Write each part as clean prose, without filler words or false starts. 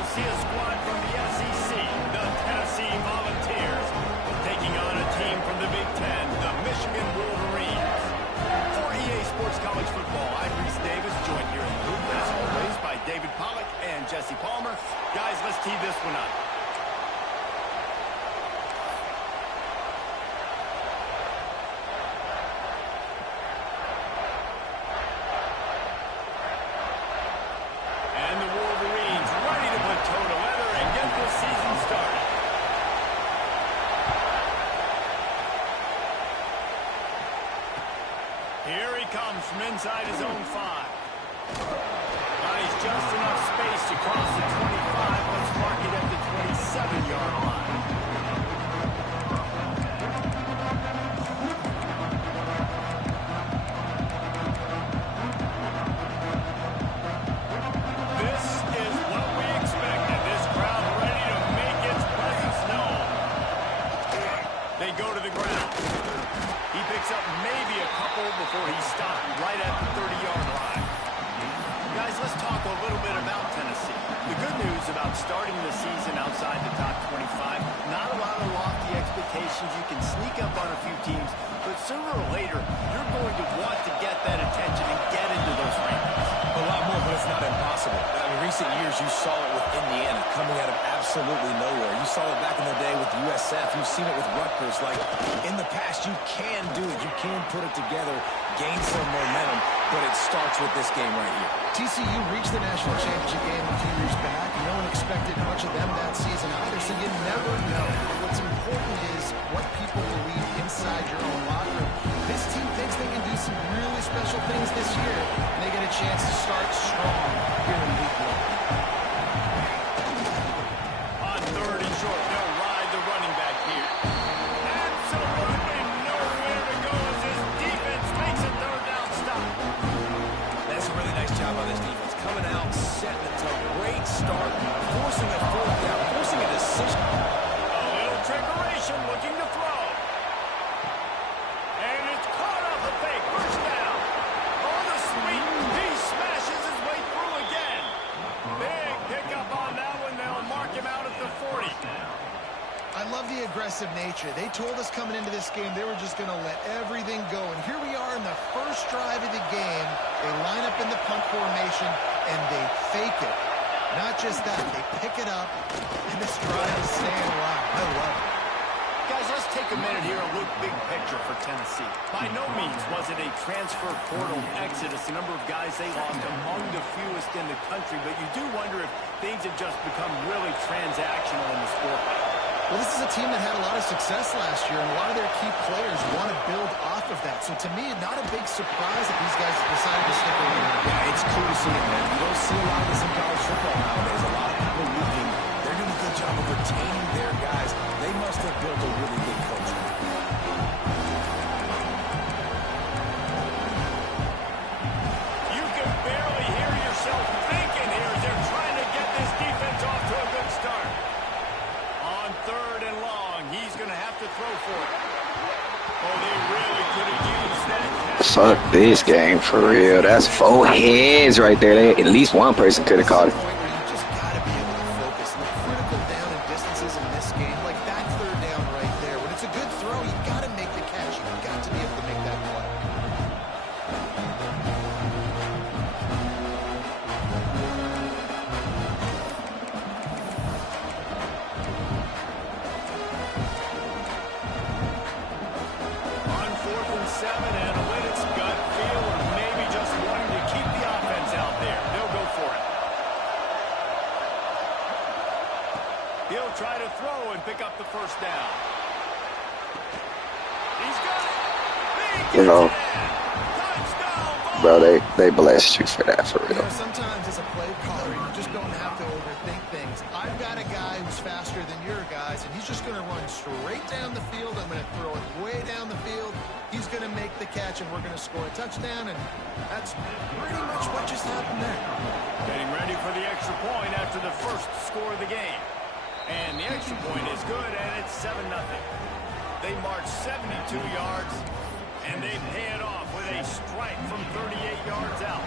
you'll see a squad from the SEC, the Tennessee Volunteers, taking on a team from the Big Ten, the Michigan Wolverines. For EA Sports College Football, I'm Reese Davis, joined here in the booth, as always, by David Pollack and Jesse Palmer. Guys, let's tee this one up. Here he comes from inside his own 5. Finds just enough space to cross the 25. Let's mark it at the 27-yard line. This is what we expected. This crowd ready to make its presence known. They go to the ground. He picks up maybe a couple before he stopped right at the 30-yard line. Guys, let's talk a little bit about Tennessee. The good news about starting the season outside the top 25, not a lot of lofty expectations. You can sneak up on a few teams, but sooner or later, you're going to want to get that attention and get into those rankings. A lot more, but it's not impossible. In recent years, you saw it with Indiana coming out of absolutely nowhere. You saw it back in the day with USF. You've seen it with Rutgers. Like, in the past, you can do it. You can put it together, gain some momentum, but it starts with this game right here. TCU reached the national championship game a few years back. No one expected much of them that season either, so you never know. What's important is what people believe inside your own locker room. This team thinks they can do some really special things this year, and they get a chance to start strong here in week 1. On 3rd and short, they'll ride the running back here. Absolutely nowhere to go as his defense makes a 3rd down stop. That's a really nice job by this defense. Coming out, setting it to a great start, forcing a 4th down, forcing a decision. A little trickeration, looking to throw. And it's caught off the fake. 1st down. On the sweep, he smashes his way through again. Big pickup on that one. They'll mark him out at the 40. I love the aggressive nature. They told us coming into this game they were just going to let everything go. And here we are in the first drive of the game. They line up in the punt formation, and they fake it. Not just that, they pick it up, and this drive is staying alive. I love it. Guys, let's take a minute here and look big picture for Tennessee. By no means was it a transfer portal exodus. The number of guys they lost among the fewest in the country, but you do wonder if things have just become really transactional in the sport. Well, this is a team that had a lot of success last year, and a lot of their key players want to build off of that. So to me, not a big surprise that these guys decided to stick around. Yeah, it's cool to see it, man. You don't see a lot of this in college football nowadays. A lot of people leaving. They're doing a good job of retaining their guys. They must have built a really good culture. You can barely hear yourself thinking here as they're trying to get this defense off to a good start. On 3rd and long, he's going to have to throw for it. Oh, they really could have used that. Fuck this game for real. That's 4 heads right there. At least one person could have caught it. You just got to be able to focus. The critical down and distances in this game, like that 3rd down right there. When it's a good throw, you got to make the catch. You've got to be able to make that play. On 4th and 7, analytics, gut feel, or maybe just wanting to keep the offense out there. They'll go for it. He'll try to throw and pick up the 1st down. He's got it. You know, Touchdown, bro, they blessed you for that, for You real. know, sometimes as a play caller, you just don't have to overthink things. I've got a guy who's faster than your guys, and he's just going to run straight down the field. I'm going to throw it way down the field. He's going to make the catch, and we're going to score a touchdown, and that's pretty much what just happened there. Getting ready for the extra point after the 1st score of the game. And the extra point is good, and it's 7-0. They march 72 yards, and they pay it off with a strike from 38 yards out.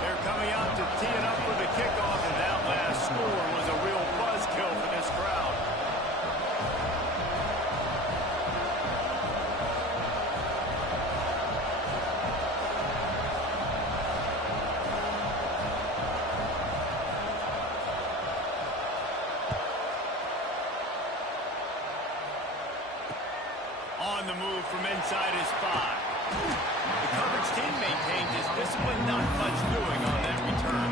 They're coming out to tee it up for the kickoff, and that last score was a real buzzkill for this crowd. On the move from inside his 5. The coverage team maintained his discipline, not much doing on that return.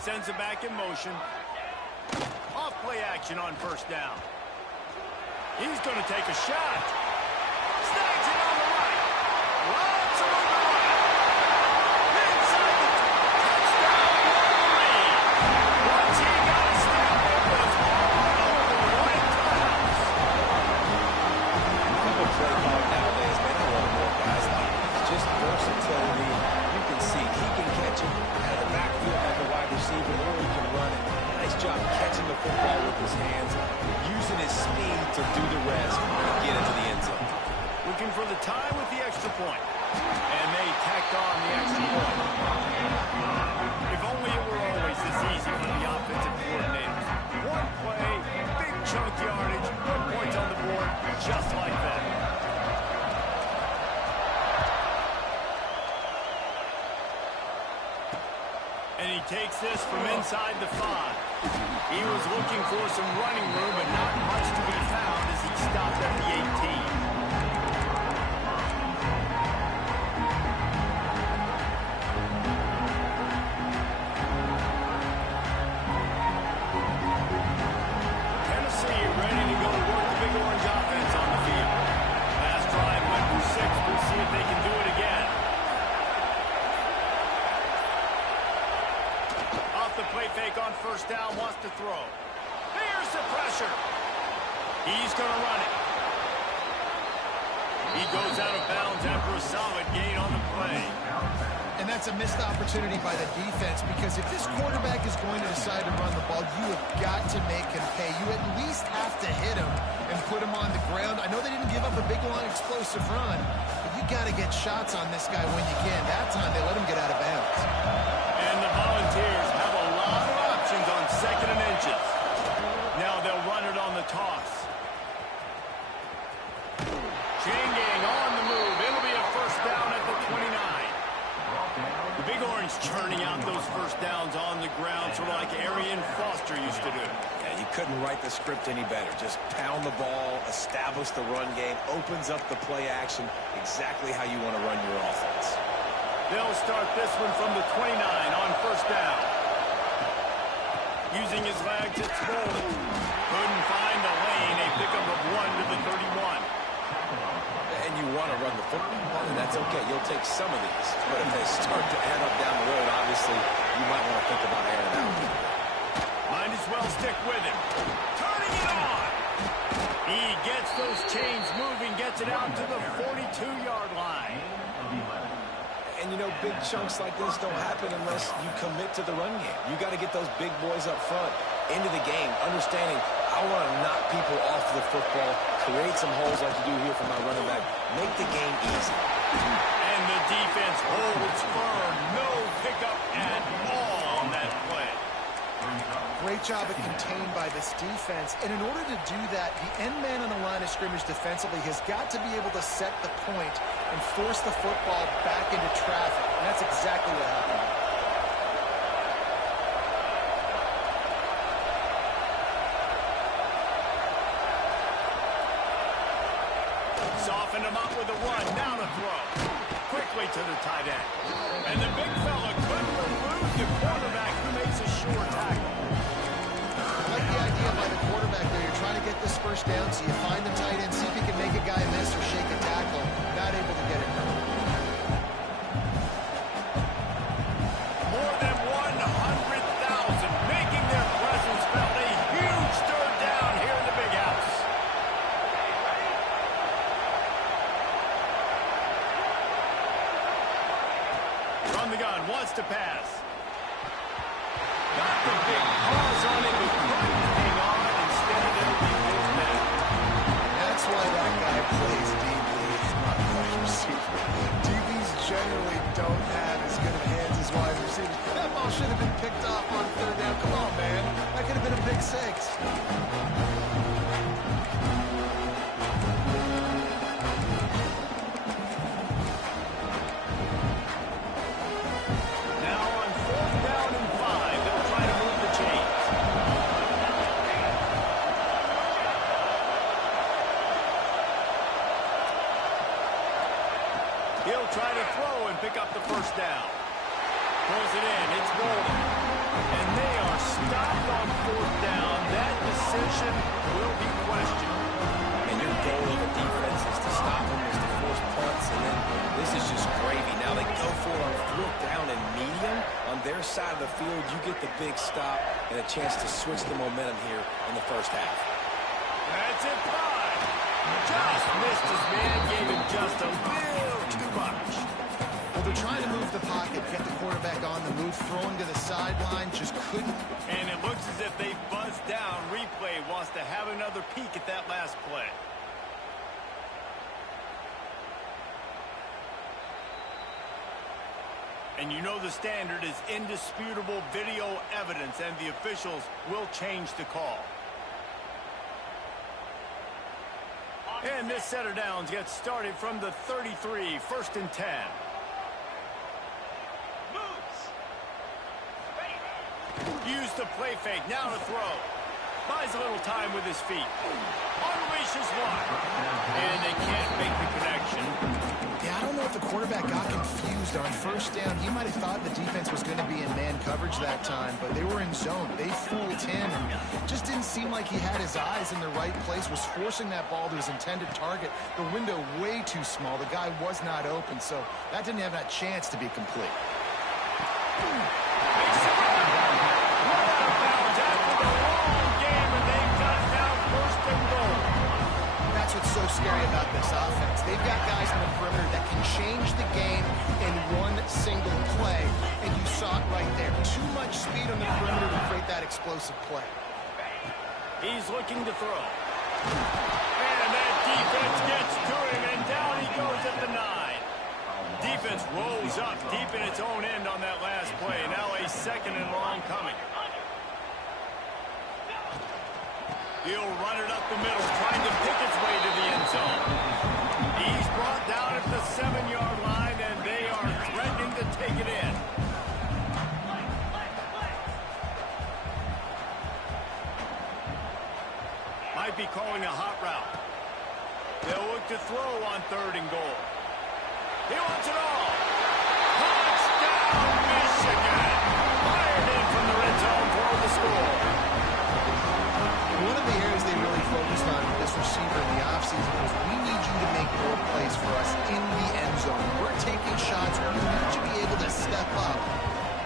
Sends it back in motion. Off play action on first down. He's going to take a shot. Snags it on the right. Lots of on the right. Inside the touchdown Wolverine. Once he got a step, it was all right to the house. I'm a play call nowadays, man. I want more guys like this. Just versatility. You can see he can catch it out of the backfield like a wide receiver, or he can run it. Nice job catching the football with his hands, using his speed to do the rest and get into the end zone. Looking for the tie with the extra point. And they tacked on the extra point. If only it were always this easy for the offensive coordinators. One play, big chunk yardage, put points on the board, just like that. And he takes this from inside the 5. He was looking for some running room, but not much to be found as he stopped at the 18. Tennessee ready to go to work the Big Orange offense on the field. Last drive went for 6. We'll see if they can do it again. The play fake on first down, wants to throw. Here's the pressure. He's going to run it. He goes out of bounds after a solid gain on the play. And that's a missed opportunity by the defense, because if this quarterback is going to decide to run the ball, you have got to make him pay. You at least have to hit him and put him on the ground. I know they didn't give up a big, long, explosive run, but you got to get shots on this guy when you can. That time they let him get out of bounds. And the Volunteers have a lot of options on 2nd and inches. Now they'll run it on the toss. Chain gang on the move. It'll be a first down at the 29. The Big Orange churning out those first downs on the ground, sort of like Arian Foster used to do. Yeah, you couldn't write the script any better. Just pound the ball, establish the run game, opens up the play action, exactly how you want to run your offense. They'll start this one from the 29 on first down. Using his legs, it's Bowles. Couldn't find the lane. A pickup of 1 to the 31. And you want to run the football, and that's okay. You'll take some of these. But if they start to add up down the road, obviously, you might want to think about airing out. Might as well stick with him. Turning it on. He gets those chains moving, gets it out to the 42-yard line. And, you know, big chunks like this don't happen unless you commit to the run game. You got to get those big boys up front into the game, understanding I want to knock people off the football, create some holes like you do here for my running back, make the game easy. And the defense holds firm. No pickup at all on that play. Great job of contained by this defense. And in order to do that, the end man on the line of scrimmage defensively has got to be able to set the point and force the football back into traffic. And that's exactly what happened. Softened him up with a run. Now to throw. Quickly to the tight end. And the big fella couldn't elude the quarterback who makes a sure tackle. I like the idea by the quarterback there. You're trying to get this first down, so you find the tight end, see if you can make a guy miss or shake a tackle. Not able to get it done. wants to pass. Got the big pause on it, but couldn't hang on. Instead, it'll be pulled back. That's why that guy plays DB. He's not a wide receiver. DBs generally don't have as good of hands as wide receivers. That ball should have been picked off on third down. Come on, man. That could have been a big six. He'll try to throw and pick up the first down. Pulls it in. It's rolling. And they are stopped on fourth down. That decision will be questioned. And your goal of a defense is to stop them, is to force punts, and then this is just gravy. Now they go for it on fourth down and medium. On their side of the field, you get the big stop and a chance to switch the momentum here in the first half. That's it, five. Just missed his man, gave him just a little too much. Well, they're trying to move the pocket, get the quarterback on the move, throwing to the sideline, just couldn't. And it looks as if they buzzed down. Replay wants to have another peek at that last play. And you know the standard is indisputable video evidence, and the officials will change the call. And this set of downs gets started from the 33, 1st and 10. Use the play fake, now to throw. Buys a little time with his feet. Unleashes one. And they can't make the connection. Yeah, I don't know if the quarterback got confused on first down. He might have thought the defense was going to be in man coverage that time, but they were in zone. They fooled him, and just didn't seem like he had his eyes in the right place, was forcing that ball to his intended target. The window way too small. The guy was not open, so that didn't have that chance to be complete. What's so scary about this offense. They've got guys in the perimeter that can change the game in one single play, and you saw it right there. Too much speed on the perimeter to create that explosive play. He's looking to throw. And that defense gets to him, and down he goes at the 9. Defense rolls up deep in its own end on that last play. Now a 2nd and long coming. He'll run it up the middle, trying to pick its way to the end zone. He's brought down at the 7-yard line, and they are threatening to take it in. Might be calling a hot route. They'll look to throw on 3rd and goal. He wants it all. Touchdown, Michigan! Fired in from the red zone for the score. One of the areas they really focused on with this receiver in the offseason was, we need you to make more plays for us in the end zone. We're taking shots. We need you to be able to step up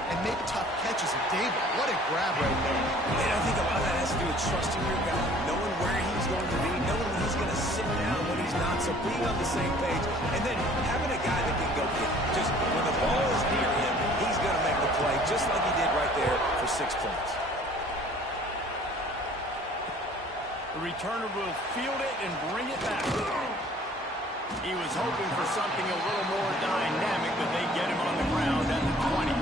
and make tough catches. And David, what a grab right there. And I think a lot of that has to do with trusting your guy, knowing where he's going to be, knowing when he's going to sit down, when he's not, so being on the same page, and then having a guy that can go get it. Just when the ball is near him, he's going to make the play, just like he did right there for 6 points. The returner will field it and bring it back. He was hoping for something a little more dynamic, but they get him on the ground at the 20.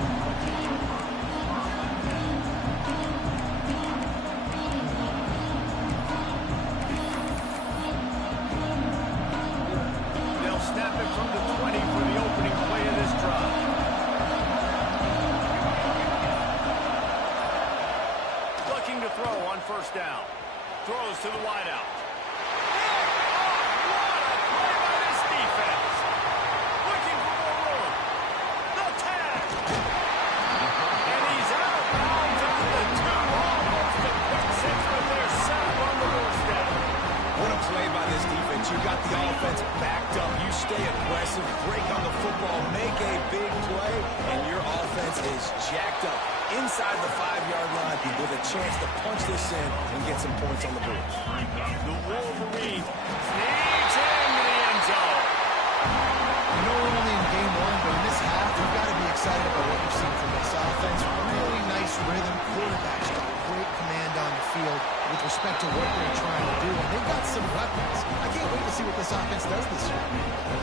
They'll snap it from the 20 for the opening play of this drive. Looking to throw on 1st down. Throws to the wideout. What a play by this defense. Looking for more room. The tag. And he's out of bounds on the 2. Almost a quick 6, but they're set up on the doorstep. What a play by this defense. You got the offense backed up. You stay aggressive, break on the football, make a big play, and your offense is jacked up inside the 5-yard line with a chance to punch this in and get some points on the board. The Wolverine sneaks into the end zone. You know, we're only in game 1, but in this half, we've got to be excited about what we've seen to do, and they've got some weapons. I can't wait to see what this offense does this year.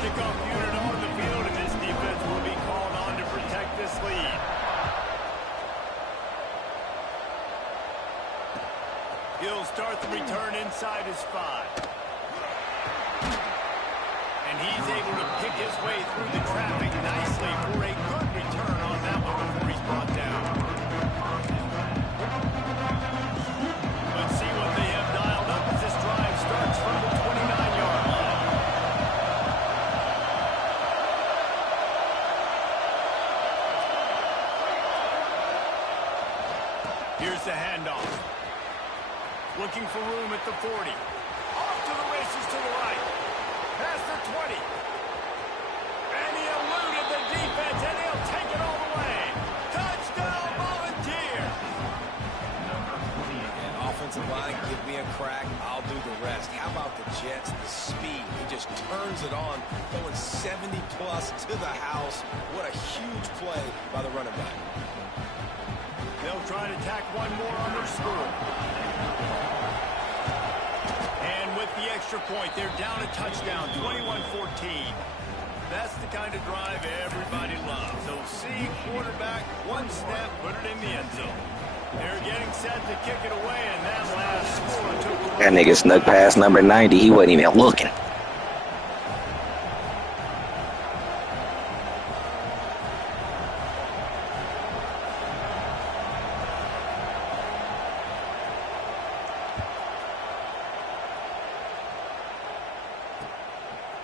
Kickoff unit on the field, and this defense will be called on to protect this lead. He'll start the return inside his 5. And he's able to pick his way through the traffic nicely for a good return on that one before he's brought down. Let's see what they have dialed up as this drive starts from the 29-yard line. Here's the handoff. Looking for room at the 40. Off to the races to the right. Past the 20. And he eluded the defense, and he'll take it all the way. Touchdown, Volunteer. And offensive line, give me a crack. I'll do the rest. How about the Jets, the speed? He just turns it on, going 70-plus to the house. What a huge play by the running back. They'll try to tack one more on their score. And with the extra point, they're down a touchdown, 21-14. That's the kind of drive everybody loves. So see, quarterback, one snap, put it in the end zone. They're getting set to kick it away, and that last score took... That nigga snuck past number 90. He wasn't even looking.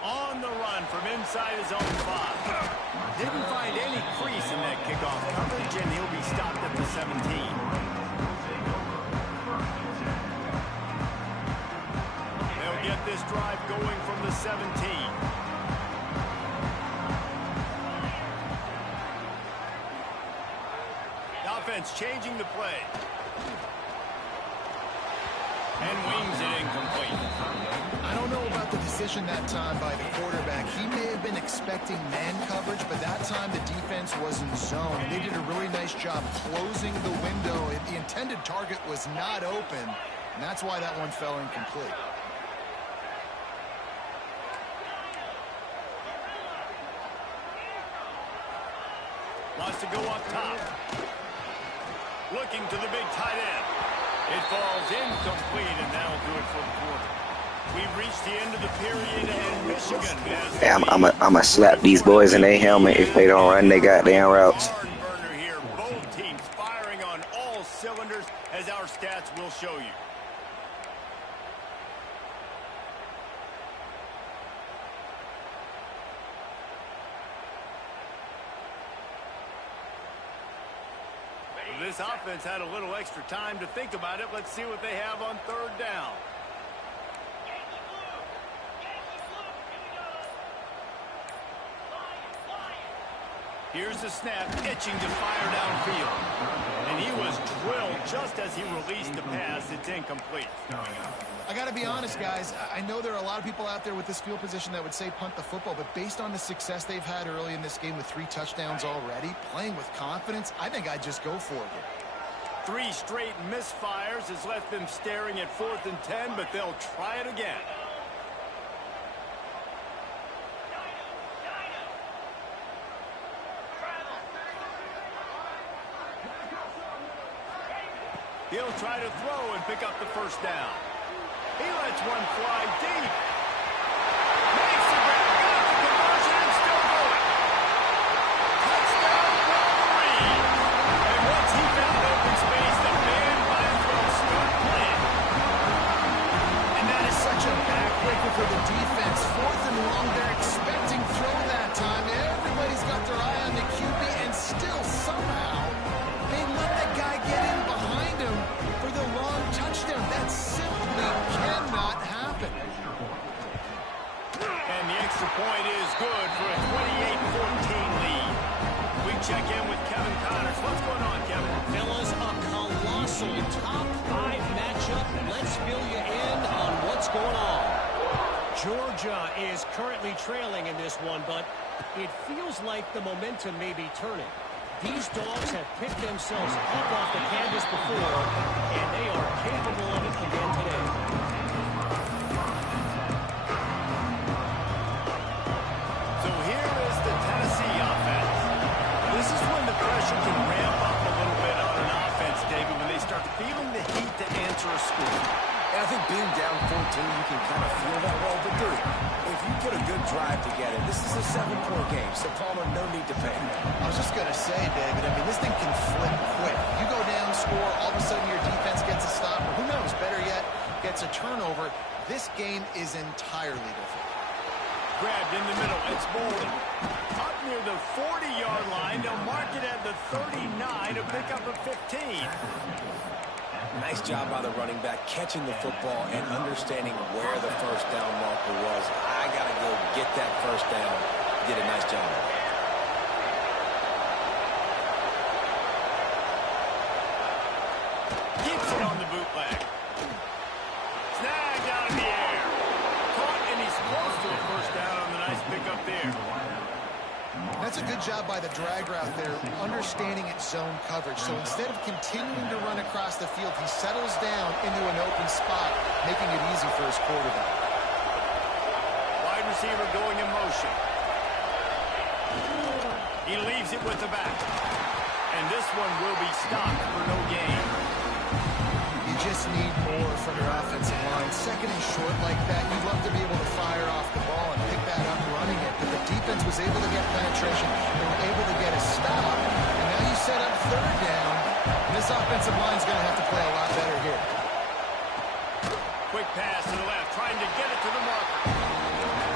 On the run from inside his own 5. Didn't find any crease in that kickoff coverage, and he'll be stopped at the 17. They'll get this drive going from the 17. The offense changing the play. And wings it incomplete. I don't know about the decision that time by the quarterback. He may have been expecting man coverage, but that time the defense was in zone. They did a really nice job closing the window. The intended target was not open, and that's why that one fell incomplete. Wants to go up top. Looking to the big tight end. It falls incomplete, and that'll do it for the quarter. We've reached the end of the period, and Michigan has... Hey, I'm a slap these boys in their helmet if they don't run their goddamn routes. Hard burner here. Both teams firing on all cylinders, as our stats will show you. This offense had a little extra time to think about it. Let's see what they have on third down. Here's the snap, itching to fire downfield. And he was drilled just as he released the pass. It's incomplete. I got to be honest, guys. I know there are a lot of people out there with this field position that would say punt the football, but based on the success they've had early in this game with 3 touchdowns already, playing with confidence, I think I'd just go for it. 3 straight misfires has left them staring at 4th and 10, but they'll try it again. He'll try to throw and pick up the first down. He lets one fly deep. Makes the grab, got the conversion, and still going. Touchdown, Wolverine. And once he found open space, the man might as well start playing. And that is such a backbreaker for the defense. 4th and long, they're expecting throw that time. Everybody's got their eye on the QB, and still somehow they let that guy get in behind him for the long touchdown. That simply cannot happen. And the extra point is good for a 28-14 lead. We check in with Kevin Connors. What's going on, Kevin? Fellas, a colossal top 5 matchup. Let's fill you in on what's going on. Georgia is currently trailing in this one, but it feels like the momentum may be turning. These dogs have picked themselves up off the canvas before, and they are capable of it again today. too. You can kind of feel that role. But, dude, if you put a good drive together, this is a 7-point game, so Palmer, no need to panic. I was just going to say, David, I mean, this thing can flip quick. You go down, score, all of a sudden your defense gets a stop, or who knows, better yet, gets a turnover. This game is entirely different. Grabbed in the middle. It's Bolden. Up near the 40-yard line. They'll mark it at the 39 to pick up a 15. Nice job by the running back, catching the football and understanding where the first down marker was. I got to go get that first down. Did a nice job. Keeps it on the bootleg. Snagged out in the air. Caught, and he's close to a first down on the nice pickup there. That's a good job by the drag route there, understanding its zone coverage. So instead of continuing to run across the field, he settles down into an open spot, making it easy for his quarterback. Wide receiver going in motion. He leaves it with the back. And this one will be stopped for no gain. You just need more from your offensive line. Second and short like that, you'd love to be able to fire off the ball and pick that up running it. But the defense was able to get penetration. They were able to get a stop. And now you set up third down. And this offensive line's going to have to play a lot better here. Quick pass to the left, trying to get it to the marker.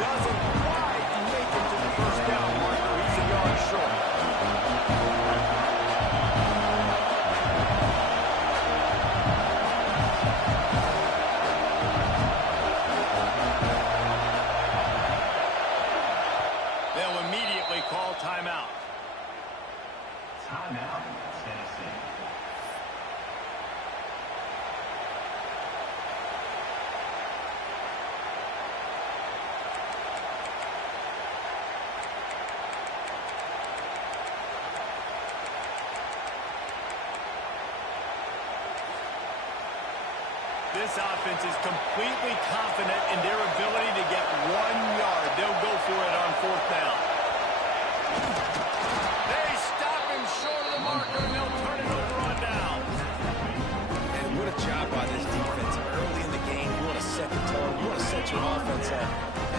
Doesn't quite make it to the first down marker. He's a yard short. They'll immediately call timeout. Timeout, Tennessee. This offense is completely confident in their ability to get 1 yard. They'll go for it on fourth down. They stop him short of the marker, and they'll turn it over on down. And what a job by this defense. Early in the game, you want to set the tone. You want to set your offense up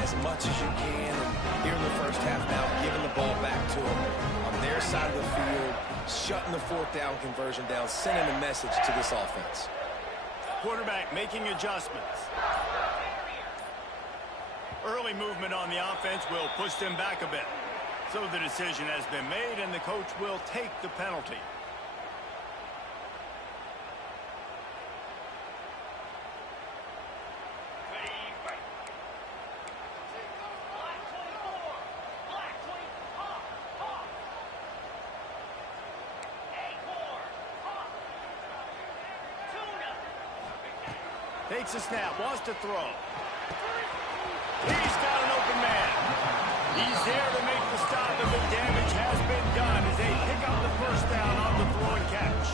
as much as you can. And here in the first half now, giving the ball back to them on their side of the field, shutting the fourth down conversion down, sending a message to this offense. Quarterback making adjustments. Early movement on the offense will push them back a bit. So the decision has been made, and the coach will take the penalty. Takes a snap, wants to throw. He's got an open man. He's there to make the stop, and the damage has been done as they pick up the first down on the throw and catch.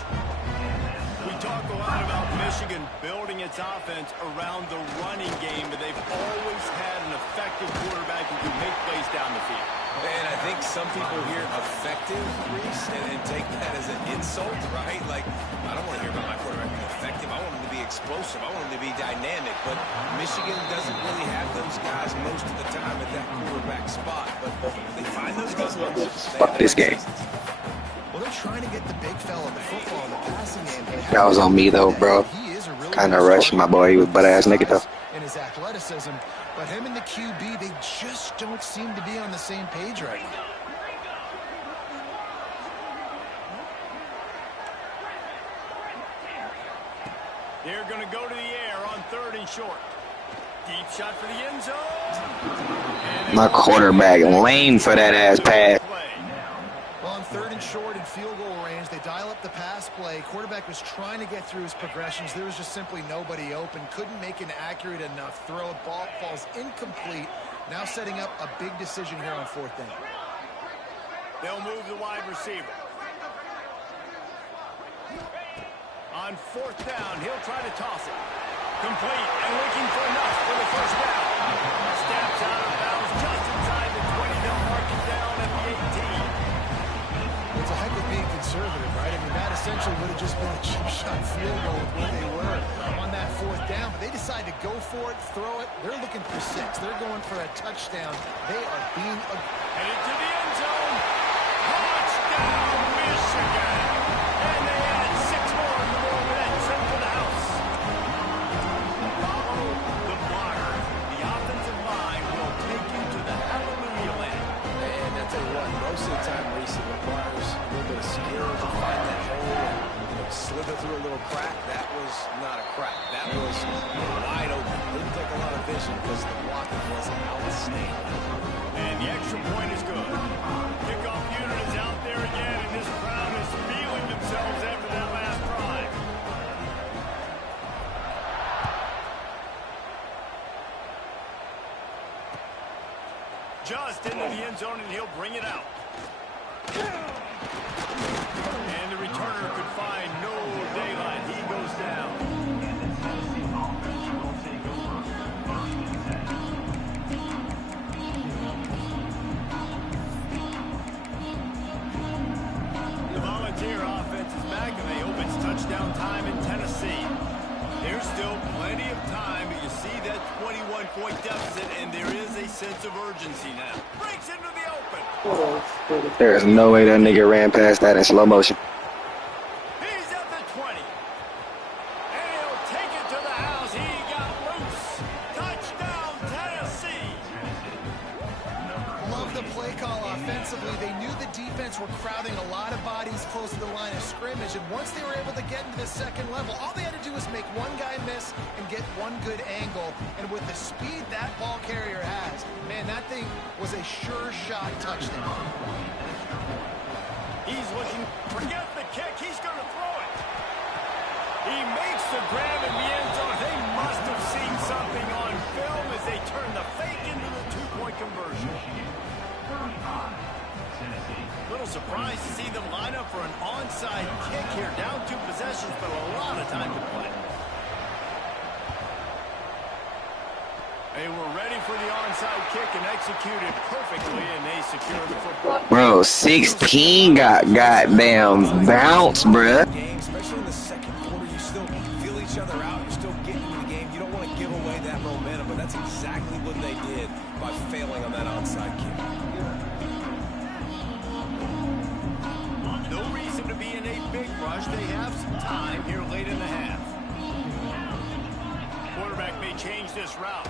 We talk a lot about Michigan building its offense around the running game, but they've always had an effective quarterback who can make plays down the field. And I think some people hear effective, Reese, and take that as an insult, right? Like, I don't want to hear about my quarterback being effective. I want him to be explosive. I want him to be dynamic. But Michigan doesn't really have those guys most of the time at that quarterback spot. But they find those guys. Fuck this game. Well, they're trying to get the big fella the football in the passing game. That was on me, though, bro. Kind of rushed my boy. He was butt-ass nigga, though. And his athleticism. But him and the QB, they just don't seem to be on the same page right now. They're going to go to the air on third and short. Deep shot for the end zone. My quarterback lame for that ass pass. Well, on third and short and field goal range, they dial up the pass play. Quarterback was trying to get through his progressions. There was just simply nobody open. Couldn't make an accurate enough throw. Ball falls incomplete. Now setting up a big decision here on fourth down. They'll move the wide receiver. On fourth down, he'll try to toss it. Complete and looking for enough for the first down. Steps out of bounds just inside the 20. They'll mark it down at the 18. It's a heck of being conservative, right? I mean, that essentially would have just been a cheap shot field goal with where they were on that fourth down, but they decide to go for it, throw it. They're looking for 6. They're going for a touchdown. They are being headed to the end zone. Touchdown, Michigan. And they add 6 more in the ball with that trip to the house. Follow the blocker. The offensive line will take you to the hallelujah land. And I tell you what, most of the time, Reese, it requires a little bit of skill to find that hole and slither through a little crack. That was not a crack. That was wide open. Didn't take a lot of vision because the blocking was outstanding. And the extra point is good. Kickoff unit is out there again, and this crowd is feeling themselves after that last drive. Just into the end zone, and he'll bring it out. And the returner could find no daylight. He goes down. The Volunteer offense is back, and they hope it's touchdown time in Tennessee. There's still plenty of time, but you see that 21-point deficit, and there is a sense of urgency now. Breaks into the open. There is no way that nigga ran past that in slow motion. He's at the 20. And he'll take it to the house. He got loose. Touchdown, Tennessee. Love the play call offensively. They knew the defense were crowding a lot of bodies close to the line of scrimmage, and once they were able to get into the second level, all they had to do was make one guy miss and get one good angle. And with the speed that ball carrier has, man, that thing was a sure shot touchdown. He's looking. Forget the kick. He's going to throw it. He makes the grab in the end zone. They must have seen something on film as they turn the fake into the 2-point conversion. Little surprised to see them line up for an onside kick here. Down 2 possessions, but a lot of time to play. They were ready for the onside kick and executed perfectly, and they secured the football. Bro, 16 got goddamn bounce, bruh. Game, especially in the second quarter, you still feel each other out. You're still getting into the game. You don't want to give away that momentum, but that's exactly what they did by failing on that onside kick. No reason to be in a big rush. They have some time here late in the half. Quarterback may change this route.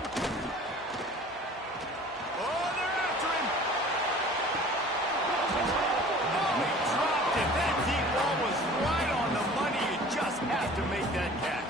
Oh, they're after him. Oh, he dropped it. That deep ball was right on the money. You just have to make that catch.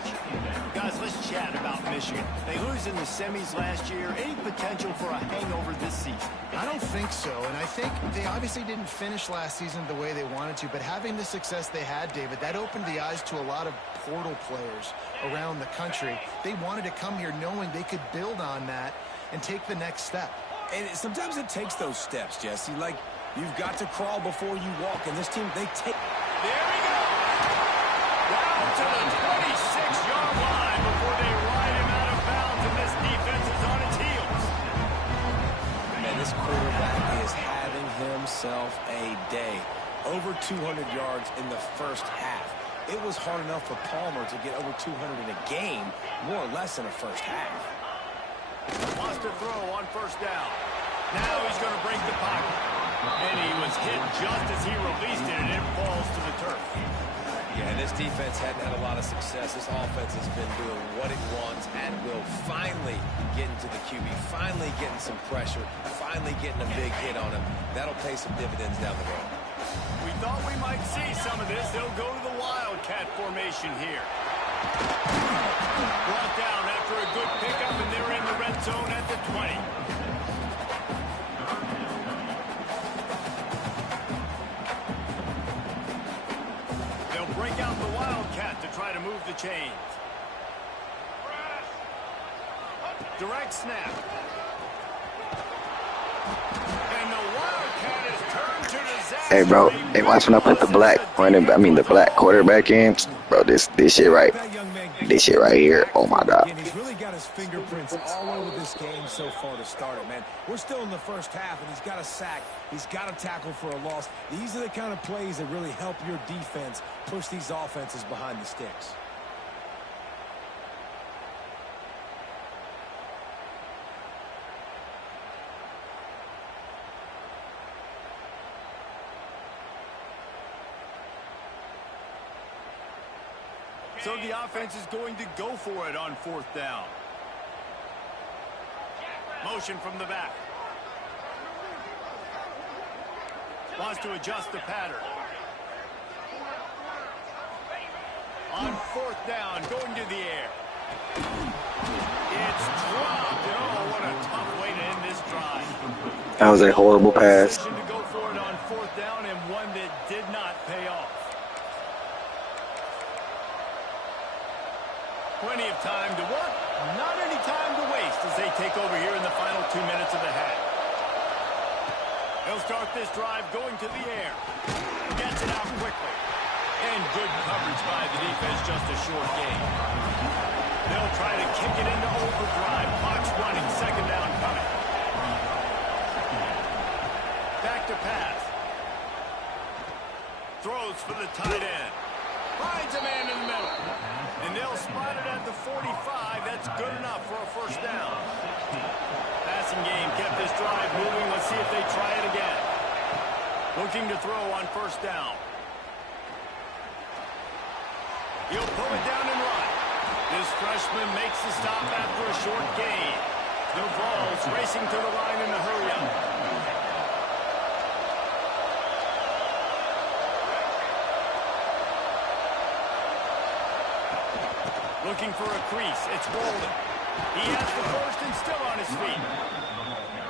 Guys, let's chat about Michigan. They lose in the semis last year. Any potential for a hangover this season? I don't think so, and I think they obviously didn't finish last season the way they wanted to, but having the success they had, David, that opened the eyes to a lot of portal players around the country. They wanted to come here knowing they could build on that and take the next step. And sometimes it takes those steps, Jesse. Like, you've got to crawl before you walk, and this team, they take... There we go. Down to the 26-yard line before they ride him out of bounds, and this defense is on its heels. And this quarterback is having himself a day. Over 200 yards in the first half. It was hard enough for Palmer to get over 200 in a game, more or less in a first half. Wants to throw on first down. Now he's going to break the pocket. And he was hit just as he released it, and it falls to the turf. Yeah, and this defense hadn't had a lot of success. This offense has been doing what it wants and will finally get into the QB, finally getting some pressure, finally getting a big hit on him. That'll pay some dividends down the road. We thought we might see some of this. They'll go to the Wildcat formation here. Brought down after a good pickup, and they're in the red zone at the 20. They'll break out the Wildcat to try to move the chains. Direct snap. And the Wildcat is turned to disaster. Hey, bro. Hey, watch when I put the black the black quarterback in. Bro, this shit right. This shit right here. Oh my God. And he's really got his fingerprints all over this game so far to start it, man. We're still in the first half, and he's got a sack. He's got a tackle for a loss. These are the kind of plays that really help your defense push these offenses behind the sticks. So the offense is going to go for it on 4th down. Motion from the back. Wants to adjust the pattern. On 4th down, going to the air. It's dropped. Oh, what a tough way to end this drive. That was a horrible pass. To go for it on 4th down, and one that did not pay off. Plenty of time to work, not any time to waste as they take over here in the final 2 minutes of the half. They'll start this drive going to the air. Gets it out quickly. And good coverage by the defense, just a short gain. They'll try to kick it into overdrive. Clock's running, 2nd down coming. Back to pass. Throws for the tight end. Finds a man in the middle. And they'll spot it at the 45. That's good enough for a 1st down. Passing game kept this drive moving. Let's see if they try it again. Looking to throw on 1st down. He'll pull it down and run. This freshman makes the stop after a short gain. The Vols racing to the line in a hurry up. Looking for a crease. It's Golden. He has the 1st and still on his feet.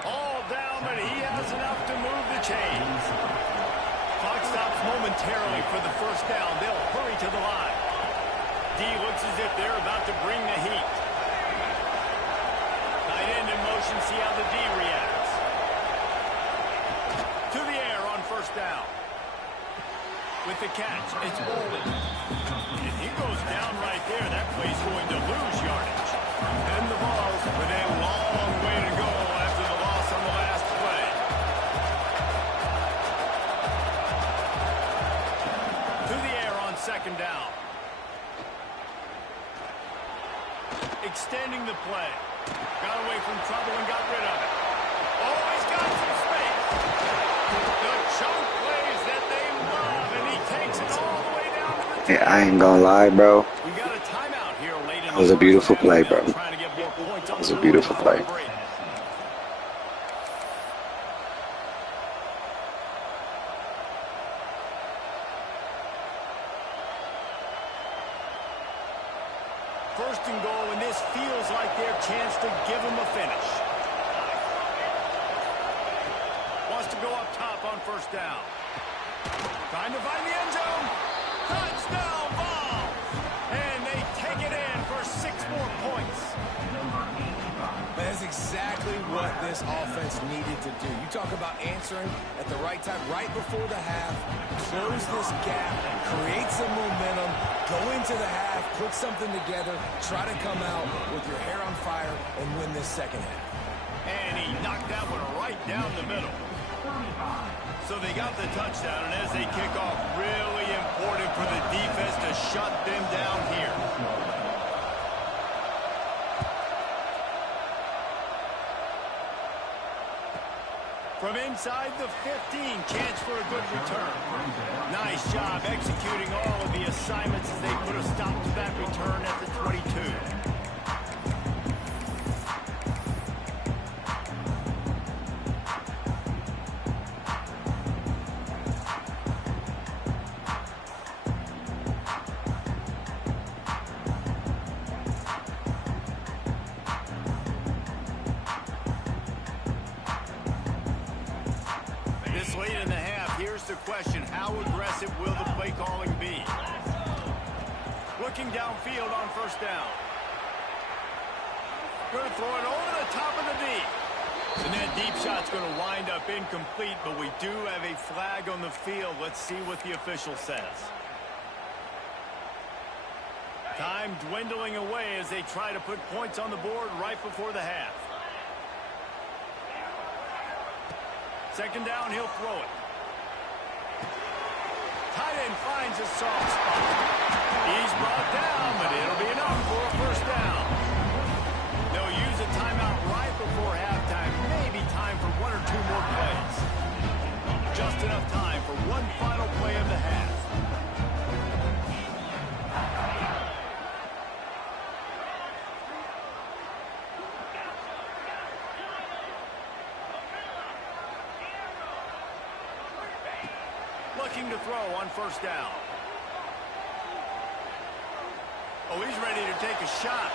All down, but he has enough to move the chains. Clock stops momentarily for the 1st down. They'll hurry to the line. D looks as if they're about to bring the heat. Tight end in motion. See how the D reacts. To the air on 1st down. With the catch, it's Golden. And he goes down right there. That play's going to lose yardage. And the Vols with a long way to go after the loss on the last play. To the air on 2nd down. Extending the play. Got away from trouble and got rid of it. Oh, he's got some space. The choke plays that they love, and he takes it all the way down to the 10. Yeah, I ain't gonna lie, bro. We got a timeout here late in That was a beautiful play, bro. Trying to get more points on That was the a board beautiful before play. the break. First and goal, and this feels like their chance to give them a finish. Wants to go up top on 1st down. Trying to find the end zone. Touchdown ball! And they take it in for 6 more points. That's exactly what this offense needed to do. You talk about answering at the right time, right before the half, close this gap, create some momentum, go into the half, put something together, try to come out with your hair on fire and win this 2nd half. And he knocked that one right down the middle. So they got the touchdown, and as they kick off, really important for the defense to shut them down here. From inside the 15, chance for a good return. Nice job executing all of the assignments as they put a stop to that return at the 22. Late in the half, here's the question. How aggressive will the play calling be? Looking downfield on 1st down. Going to throw it over the top of the deep. And that deep shot's going to wind up incomplete, but we do have a flag on the field. Let's see what the official says. Time dwindling away as they try to put points on the board right before the half. 2nd down, he'll throw it. Tight end finds a soft spot. He's brought down, but it'll be enough for a 1st down. They'll use a timeout right before halftime. Maybe time for 1 or 2 more plays. Just enough time for one final play of the half. looking to throw on first down. Oh, he's ready to take a shot.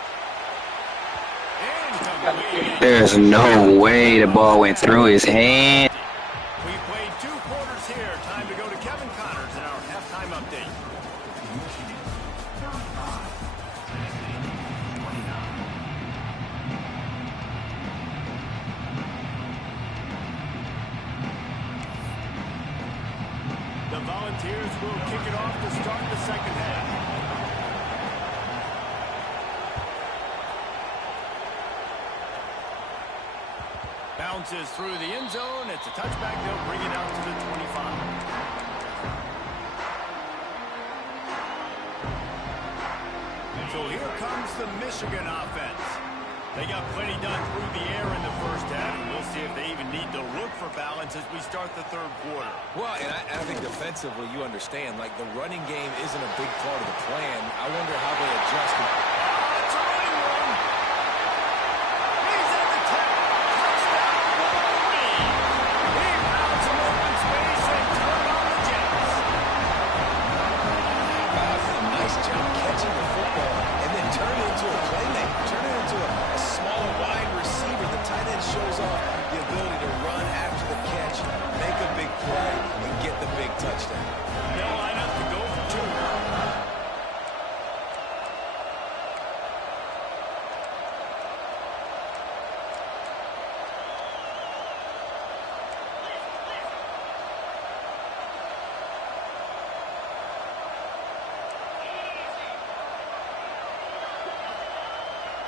Incomplete. There's no way the ball went through his hand. We played 2 quarters here. Time to go to Kevin Connors in our halftime update. The Volunteers will kick it off to start the second half. Bounces through the end zone. It's a touchback. They'll bring it out to the 25. So here comes the Michigan offense. They got plenty done through the air in the first half, and we'll see if they even need to look for balance as we start the third quarter. Well, and I think defensively, you understand, like the running game isn't a big part of the plan. I wonder how they adjust. It's a running one. He's at the 10. Touchdown, Wolverine. He found some open space and turned on the Jets. Nice job catching the football and then turn it into a playmaker. Turn it into a smaller wide receiver. The tight end shows off the ability to run after the catch, make a big play, and get the big touchdown. They'll line up to go for 2.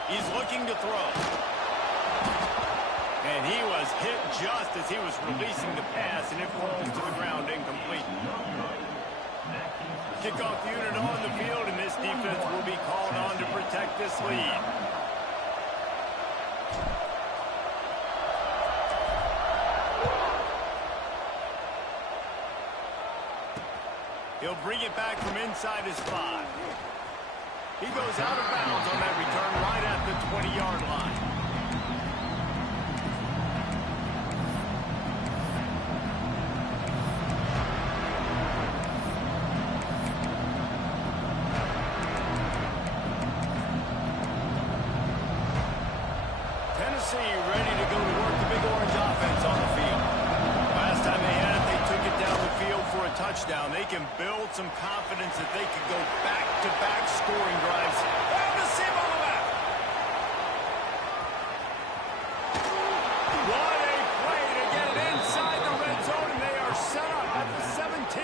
He's looking to throw. And he was hit just as he was releasing the pass, and it falls to the ground incomplete. Kickoff unit on the field, and this defense will be called on to protect this lead. He'll bring it back from inside his 5. He goes out of bounds on that return right at the 20-yard line. Tennessee ready to go to work the Big Orange offense on the field. Last time they had it, they took it down the field for a touchdown. They can build some confidence that they could go back-to-back scoring drives. And the seam on the back. What a play to get it inside the red zone, and they are set up at the 17.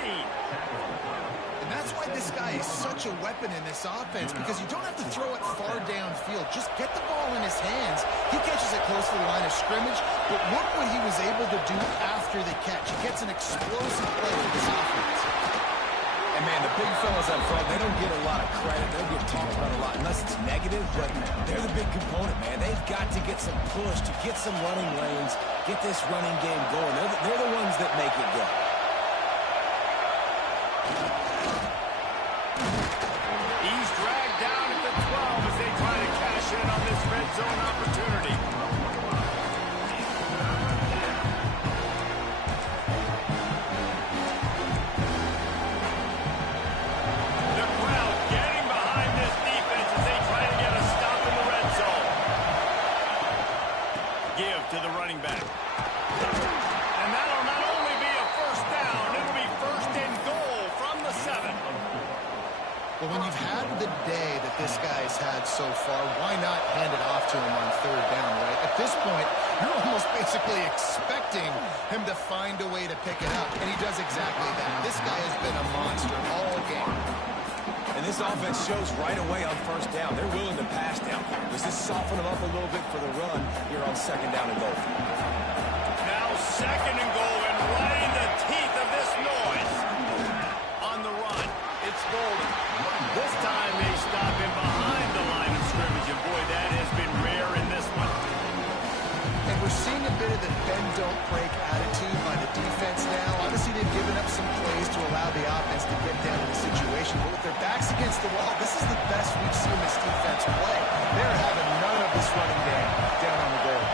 And that's why this guy is such a weapon in this offense, because you don't have to throw it far downfield. Just get the ball in his hands. He catches it close to the line of scrimmage, but look what he was able to do after the catch. He gets an explosive play for this offense. And, man, the big fellas up front, they don't get a lot of credit. They don't get talked about a lot unless it's negative, but they're the big component, man. They've got to get some push, to get some running lanes, get this running game going. They're the ones that make it go. He's dragged down at the 12 as they try to cash in on this red zone opportunity. The crowd getting behind this defense as they try to get a stop in the red zone. Give to the running back. And that'll not only be a first down, it'll be first and goal from the 7. Well, when you've had the day that this guy's had so far, why not hand it off to him on third down, right? At this point, you're almost basically expecting him to find a way to pick it up, and he does exactly that. This guy has been a monster all game. And this offense shows right away on first down. They're willing to pass down. Does this soften them up a little bit for the run here on second down and goal? Now second and goal, and right in the teeth of this noise. On the run, it's Golden. This time they stop him behind the line of scrimmage, and boy, that has been rare in this one. And we're seeing a bit of the bend-don't-break attitude by the defense now. Obviously, they've given up some plays to allow the offense to get down in the situation, but with their backs against the wall, this is the best we've seen this defense play. They're having none of this running game down on the goal.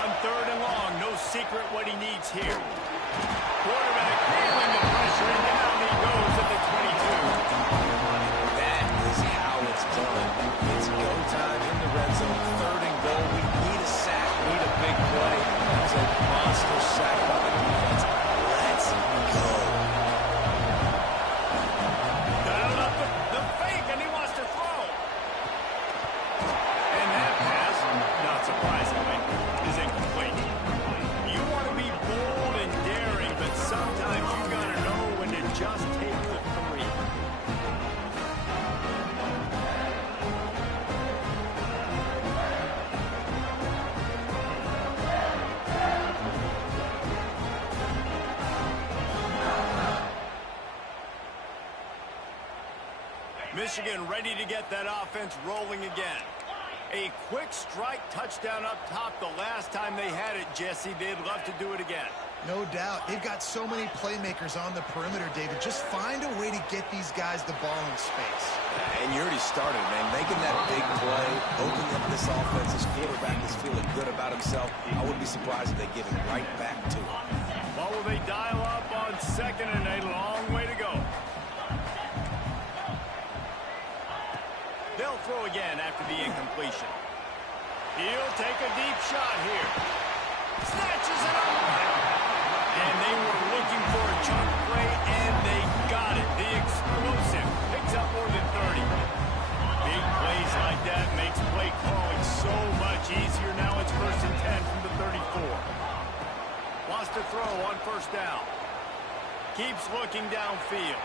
On third and long, no secret what he needs beats here. Quarterback feeling the pressure, and down he goes at the 22. That is how it's done. It's go time in the red zone, 3rd and goal. We need a sack, need a big play. That's a monster sack by the defense. Let's go. Dialed up the fake, and he wants to throw. And that pass, not surprisingly, is incomplete. You want to be bold and daring, but sometimes you got to know when to just take the 3. Michigan ready to get that offense rolling again. A quick strike touchdown up top the last time they had it, Jesse. They'd love to do it again. No doubt. They've got so many playmakers on the perimeter, David. Just find a way to get these guys the ball in space. And you already started, man. Making that big play, opening up this offense. This quarterback is feeling good about himself. I wouldn't be surprised if they give it right back to him. Well, will they dial up on 2nd and a long way to go? They'll throw again after the incompletion. He'll take a deep shot here. Snatches it up. And they were looking for a chunk play, and they got it. The explosive picks up more than 30. Big plays like that makes play calling so much easier. Now it's 1st and 10 from the 34. Wants to throw on 1st down. Keeps looking downfield.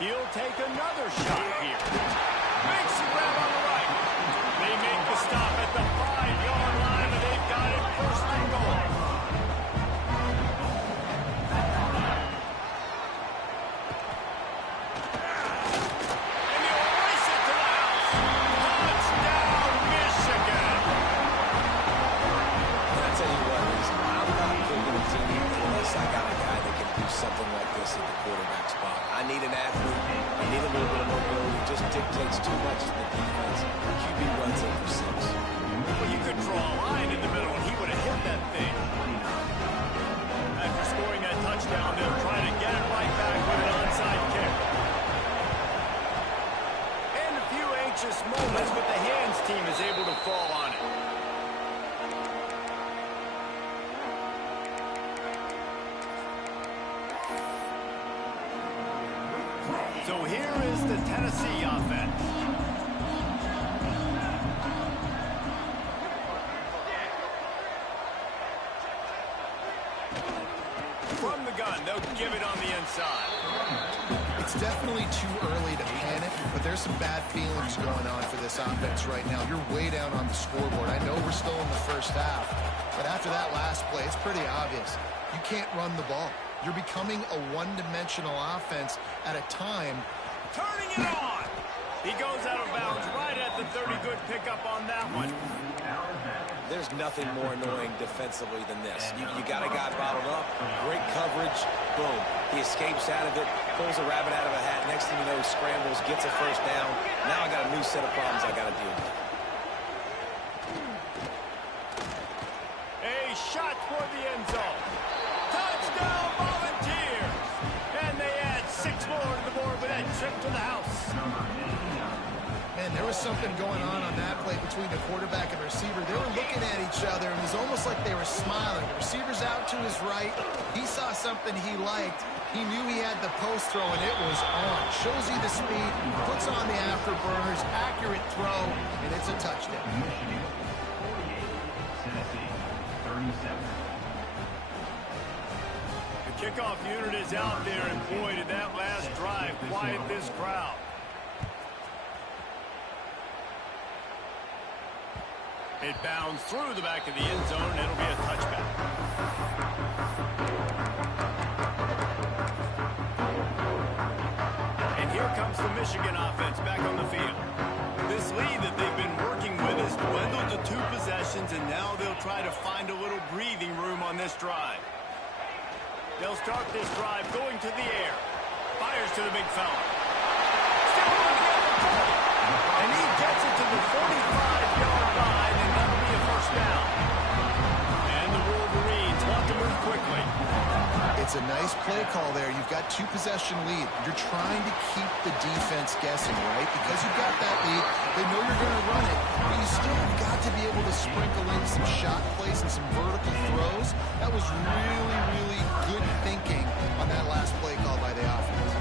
He'll take another shot here. Makes the grab on the right. They make the stop at the 5-yard line, and they've got it 1st and goal. And he'll race it to the house. Touchdown, Michigan. And I tell you what, I'm not picking a team unless I got a guy that can do something like this at the quarterback spot. I need an athlete. I need a little bit of mobility. It just dictates too much in the defense. QB runs over 6. Well, you could draw a line in the middle, and he would have hit that thing. After scoring that touchdown, they'll try to get it right back with an onside kick. And a few anxious moments, but the hands team is able to fall on it. So here is the Tennessee offense. From the gun, they'll give it on the inside. It's definitely too early to panic, but there's some bad feelings going on for this offense right now. You're way down on the scoreboard. I know we're still in the 1st half, but after that last play, it's pretty obvious. You can't run the ball. You're becoming a one-dimensional offense at a time. Turning it on. He goes out of bounds right at the 30. Good pickup on that one. There's nothing more annoying defensively than this. You got a guy bottled up, great coverage, boom. He escapes out of it, pulls a rabbit out of a hat. Next thing you know, he scrambles, gets a 1st down. Now I got a new set of problems I got to deal with. A shot toward the end zone. Touchdown, Volunteers. And they add 6 more to the board with that trip to the house. Man, there was something going on that play between the quarterback and receiver. They were looking at each other, and it was almost like they were smiling. The receiver's out to his right. He saw something he liked. He knew he had the post throw, and it was on. Shows you the speed, puts on the afterburners, accurate throw, and it's a touchdown. Michigan 48, Tennessee 37. The kickoff unit is out there, and boy, did that last drive quiet this crowd. It bounds through the back of the end zone, and it'll be a touchback. And here comes the Michigan offense back on the field. This lead that they've been working with is dwindled to 2 possessions, and now they'll try to find a little breathing room on this drive. They'll start this drive going to the air. Fires to the big fella. Still running at the 40. And he gets it to the 45-yard line, and that'll be a 1st down. And the Wolverines play call there. You've got 2-possession lead. You're trying to keep the defense guessing, right? Because you've got that lead, they know you're going to run it, but you still have got to be able to sprinkle in some shot plays and some vertical throws. That was really, really good thinking on that last play call by the offense.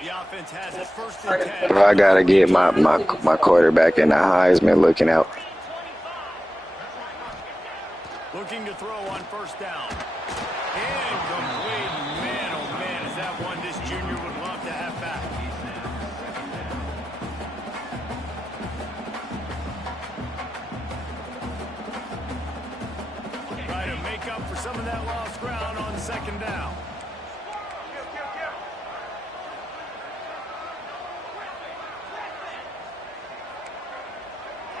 The offense has it 1st and 10. Bro, I gotta get my quarterback in the Heisman looking out. Looking to throw on 1st down. Incomplete. Man, oh man, is that one this junior would love to have back. Try to make up for some of that lost ground on 2nd down.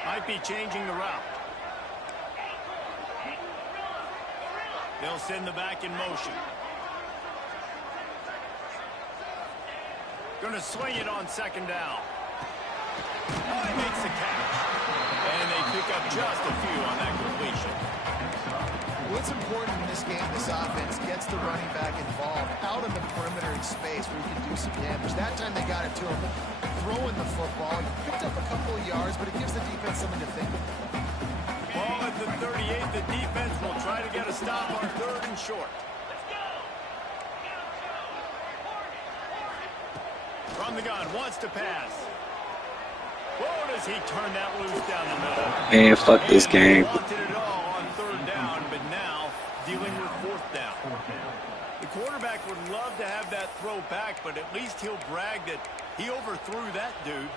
Might be changing the route. They'll send the back in motion. Going to swing it on 2nd down. Oh, he makes the catch. And they pick up just a few on that completion. What's important in this game, this offense gets the running back involved out on the perimeter in space where he can do some damage. That time they got it to him throwing the football. He picked up a couple of yards, but it gives the defense something to think about. Ball at the 38. The defense will try to get a stop on 3rd and short. From the gun, wants to pass. Whoa, does he turn that loose down the middle? Man, fuck this game. Wanted it all on 3rd down, but now dealing with 4th down. The quarterback would love to have that throw back, but at least he'll brag that he overthrew that dude.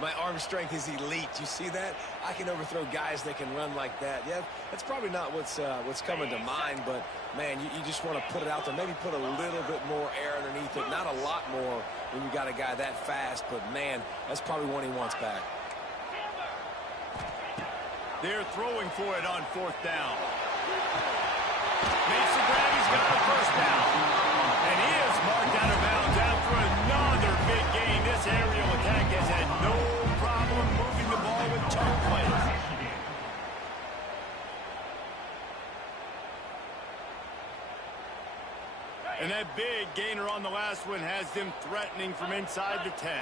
my arm strength is elite. You see that? I can overthrow guys that can run like that. Yeah, that's probably not what's coming to mind, but man, you just want to put it out there. Maybe put a little bit more air underneath it. Not a lot more when you got a guy that fast, but man, that's probably one he wants back. They're throwing for it on 4th down. Makes the grab. He's got a 1st down. And he is marked out of bounds after another big gain. This aerial attack has had no problem moving the ball with chunk plays. And that big gainer on the last one has them threatening from inside the 10.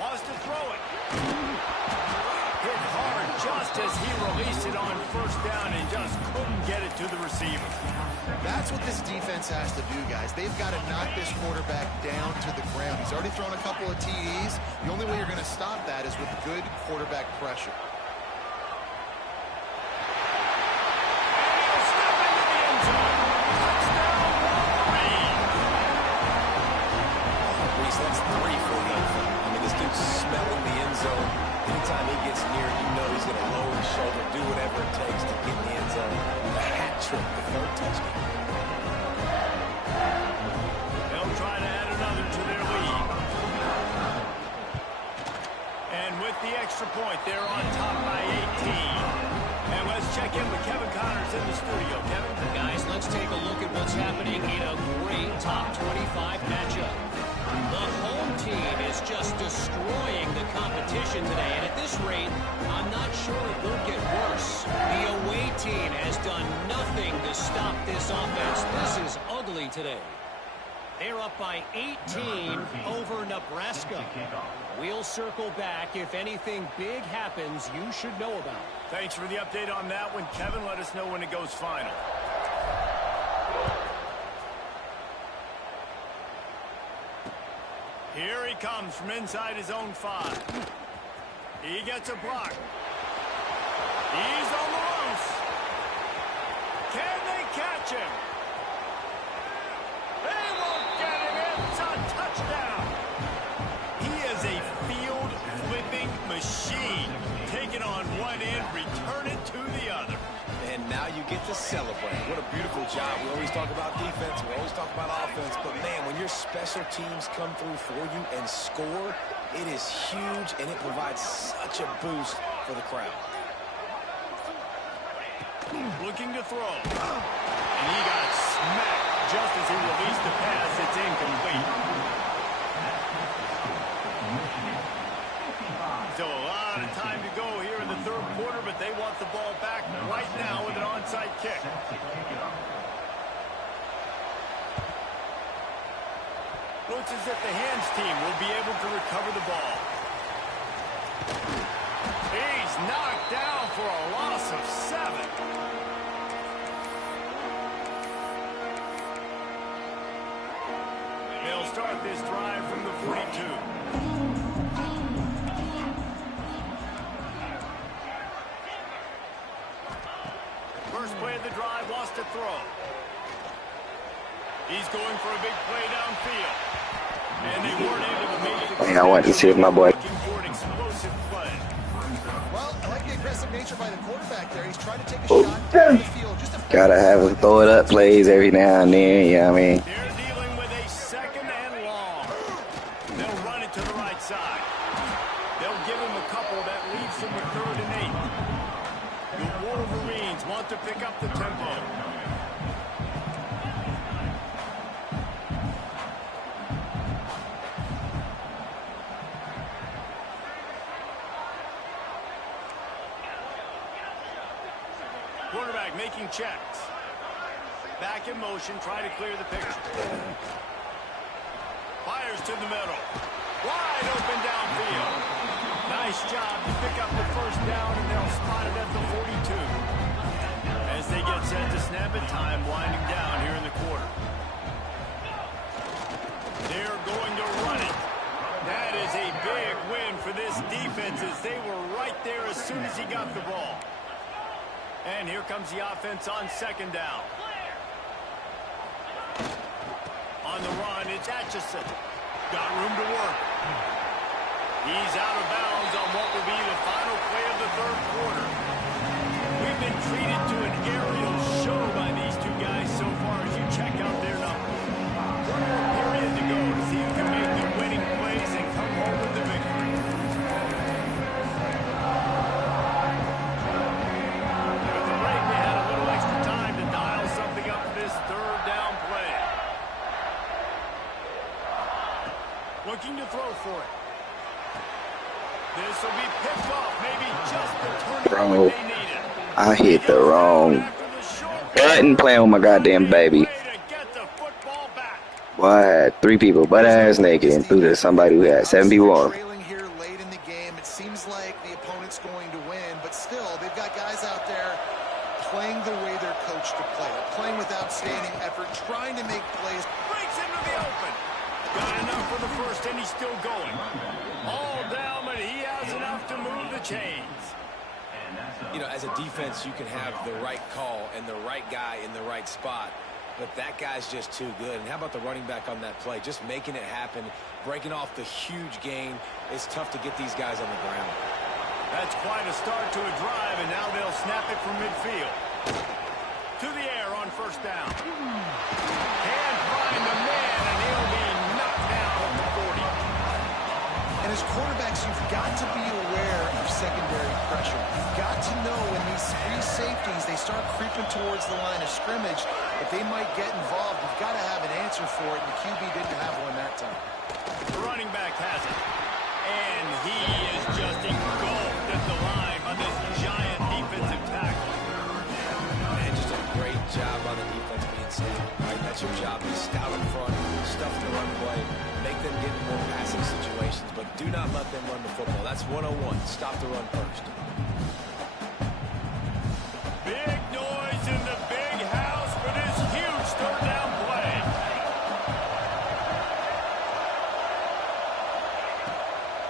Wants to throw it. Hit hard just as he released it on 1st down and just couldn't get it to the receiver. That's what this defense has to do, guys. They've got to knock this quarterback down to the ground. He's already thrown a couple of TDs. The only way you're going to stop that is with good quarterback pressure. Smelling the end zone. Anytime he gets near, you know he's going to lower his shoulder, do whatever it takes to get in the end zone. A hat trick, the 3rd touchdown. They'll try to add another to their lead. And with the extra point, they're on top by 18. And let's check in with Kevin Connors in the studio. Kevin? Guys, let's take a look at what's happening in a great top 25 matchup. The home team is just destroying the competition today, and at this rate, I'm not sure it won't get worse. The away team has done nothing to stop this offense. This is ugly today. They're up by 18 over Nebraska. We'll circle back. If anything big happens, you should know about. Thanks for the update on that one, Kevin. Let us know when it goes final. Here he comes from inside his own 5. He gets a block. He's on the loose. Can they catch him? They won't get him. It's a touchdown. He is a field-flipping machine. Take it on one end, return it to the other. And now you get to celebrate. What a beautiful job. We always talk about defense. We always talk about offense. But, man, when your special teams come through for you and score, it is huge, and it provides such a boost for the crowd. Looking to throw. And he got smacked just as he released the pass. It's incomplete. Still a lot of time to go here in the third quarter, but they want the ball back right now with an onside kick. Looks as if the hands team will be able to recover the ball. He's knocked down for a loss of 7. They'll start this drive from the 42. First play of the drive, lost to throw. He's going for a big play downfield. And they weren't able to make it. Man, I want to see if my boy. Looking for an explosive play. Well, I like the aggressive nature by the quarterback there. He's trying to take a shot down the field. Just a Gotta have him throw it up plays every now and then, you know what I mean? They're dealing with a second and long. They'll run it to the right side. They'll give him a couple that leaves him with 3rd and 8. The Wolverines want to pick up the tempo. Quarterback making checks. Back in motion, trying to clear the picture. Fires to the middle. Wide open downfield. Nice job to pick up the first down, and they'll spot it at the 42. As they get set to snap it, time winding down here in the quarter. They're going to run it. That is a big win for this defense as they were right there as soon as he got the ball. And here comes the offense on 2nd down. On the run, it's Atchison. Got room to work. He's out of bounds on what will be the final play of the 3rd quarter. We've been treated to an aerial show by these two guys so far as you check out their numbers. One more period to go to see who can make the winning plays and come home with the victory. With the break, they had a little extra time to dial something up for this 3rd down play. Looking to throw for it. This will be picked off, maybe just the turnover they needed. I hit the wrong button playing with my goddamn baby. Boy, I had 3 people butt ass naked and threw to somebody who had 7 people on. Trailing here late in the game, it seems like the opponent's going to win, but still, they've got guys out there playing the way they're coached to play. They're playing with outstanding effort, trying to make plays. Breaks into the open. Got enough for the first, and he's still going. All down, but he has enough to move the chains. You know, as a defense, you can have the right call and the right guy in the right spot, but that guy's just too good. And how about the running back on that play? Just making it happen, breaking off the huge gain. It's tough to get these guys on the ground. That's quite a start to a drive, and now they'll snap it from midfield. To the air on 1st down. Can't find the man, and he'll be knocked down at the 40. And as quarterbacks, you've got to be aware of secondary pressure. You've got to know when these 3 safeties, they start creeping towards the line of scrimmage, that they might get involved. You've got to have an answer for it, and the QB didn't have one that time. The running back has it. And he is just engulfed at the line by this giant defensive tackle. And just a great job on the defense being safe. Right, that's your job. Be scout in front, stuff the run play, make them get in more passing situations, but do not let them run the football. That's 101. Stop the run first. Big noise in the big house for this huge 3rd down play.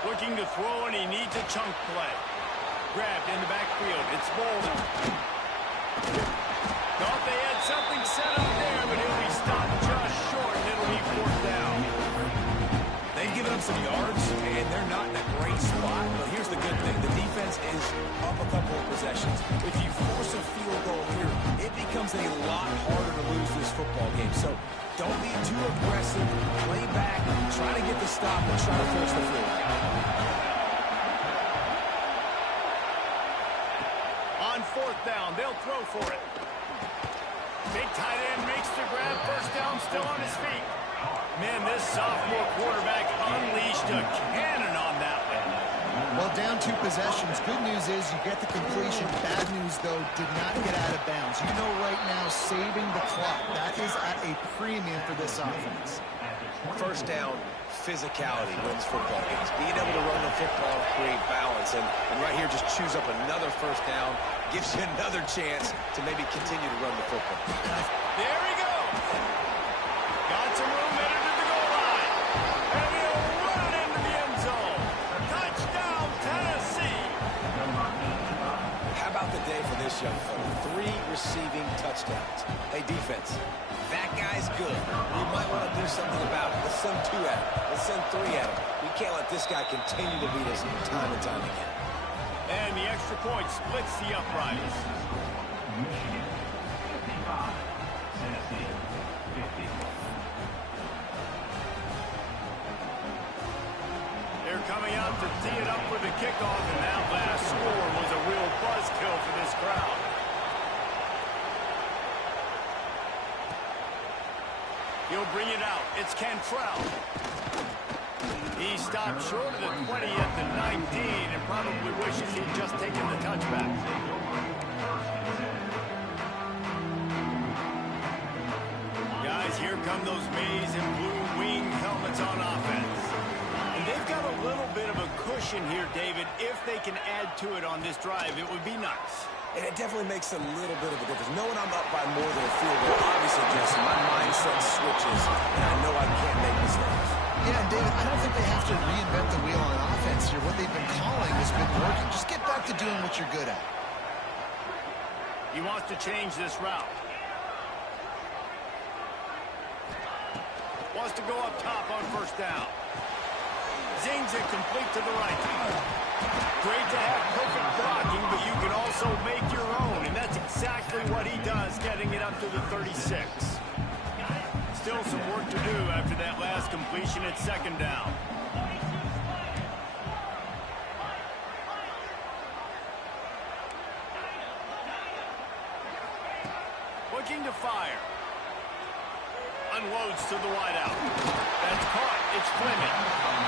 Looking to throw, and he needs a chunk play. Grabbed in the backfield. It's Bolden. Thought they had something set up there, but he'll be stopped just short, and it'll be 4th down. They've given up some yards, and they're not in a great spot. But here's the good thing. The defense is up a couple of possessions. If you force a field goal here, it becomes a lot harder to lose this football game. So don't be too aggressive. Play back, try to get the stop, and try to force the field. On On fourth down, they'll throw for it. Big tight end makes the grab. First down, still on his feet. Man, this sophomore quarterback unleashed a cannon on that one. Well, down 2 possessions. Good news is you get the completion. Bad news, though, did not get out of bounds. You know right now, saving the clock, that is at a premium for this offense. First down, physicality wins football games. Being able to run the football and create balance. And right here, just choose up another first down. Gives you another chance to maybe continue to run the football. There he goes. Got some room headed to the goal line. And he'll run into the end zone. Touchdown, Tennessee. How about the day for this young fella? 3 receiving touchdowns. Hey, defense, that guy's good. You might want to do something about it. Let's send 2 at him. Let's send 3 at him. We can't let this guy continue to beat us time and time again. And the extra point splits the uprights. Michigan 55, Tennessee 50. They're coming out to tee it up for the kickoff, and that last score was a real buzzkill for this crowd. He'll bring it out. It's Cantrell. He stopped short of the 20 at the 19 and probably wishes he'd just taken the touchback. Guys, here come those maize and blue wing helmets on offense. And they've got a little bit of a cushion here, David. If they can add to it on this drive, it would be nice. And it definitely makes a little bit of a difference. Knowing I'm up by more than a field goal, obviously, Jason, my mindset switches, and I know I can't make mistakes. Yeah, and David, I don't think they have to reinvent the wheel on offense here. What they've been calling has been working. Just get back to doing what you're good at. He wants to change this route. Wants to go up top on first down. Zings it complete to the right. Great to have perfect blocking, but you can also make your own, and that's exactly what he does, getting it up to the 36. Still some work to do after that last completion at second down. Looking to fire. Unloads to the wideout. That's caught. It's Fleming.